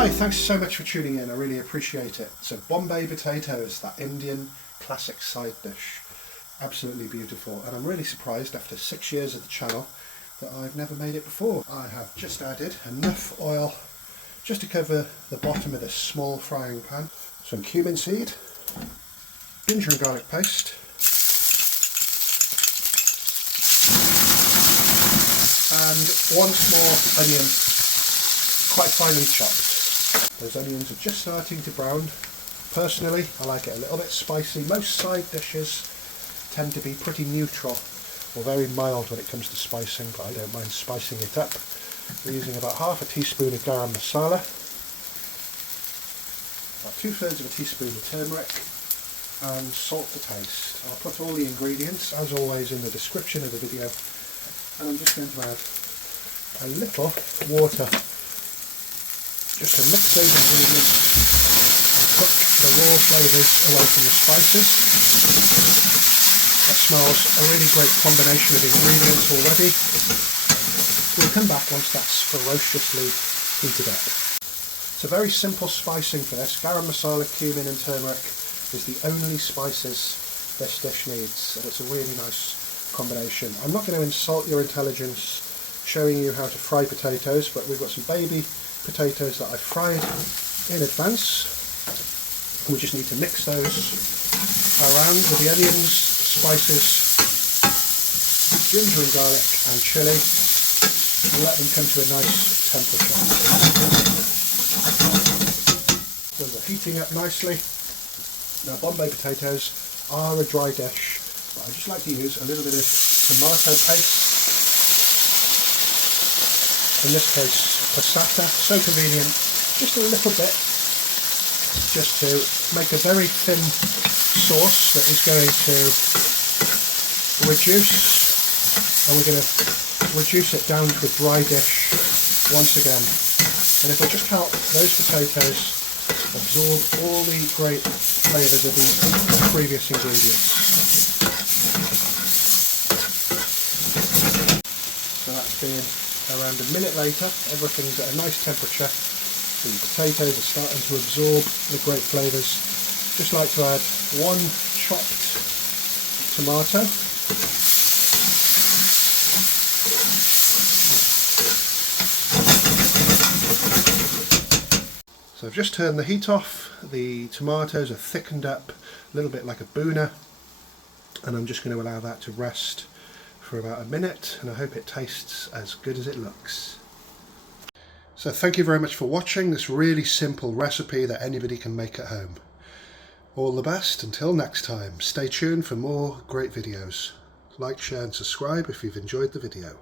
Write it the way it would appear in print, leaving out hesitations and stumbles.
Hi, thanks so much for tuning in, I really appreciate it. So Bombay Potatoes, that Indian classic side dish. Absolutely beautiful, and I'm really surprised after 6 years of the channel that I've never made it before. I have just added enough oil just to cover the bottom of this small frying pan. Some cumin seed, ginger and garlic paste, and one small onion, quite finely chopped. Those onions are just starting to brown. Personally, I like it a little bit spicy. Most side dishes tend to be pretty neutral or very mild when it comes to spicing, but I don't mind spicing it up. We're using about half a teaspoon of garam masala, about 2/3 of a teaspoon of turmeric, and salt to taste. I'll put all the ingredients, as always, in the description of the video, and I'm just going to add a little water just to mix those ingredients and cook the raw flavours away from the spices. That smells a really great combination of ingredients already. We'll come back once that's ferociously heated up. It's a very simple spicing for this. Garam masala, cumin and turmeric is the only spices this dish needs, and it's a really nice combination. I'm not going to insult your intelligence showing you how to fry potatoes, but we've got some baby potatoes that I fried in advance. We just need to mix those around with the onions, spices, ginger and garlic and chilli, and let them come to a nice temperature. Those are heating up nicely. Now Bombay potatoes are a dry dish, but I just like to use a little bit of tomato paste. In this case, passata, so convenient, just a little bit, just to make a very thin sauce that is going to reduce, and we're going to reduce it down to a dry dish once again. And if I just help those potatoes absorb all the great flavours of the previous ingredients. So that's been around a minute later, everything's at a nice temperature. The potatoes are starting to absorb the great flavours. Just like to add one chopped tomato. So I've just turned the heat off. The tomatoes are thickened up a little bit like a boona, and I'm just going to allow that to rest for about a minute, and I hope it tastes as good as it looks. So thank you very much for watching this really simple recipe that anybody can make at home. All the best until next time. Stay tuned for more great videos. Like, share and subscribe if you've enjoyed the video.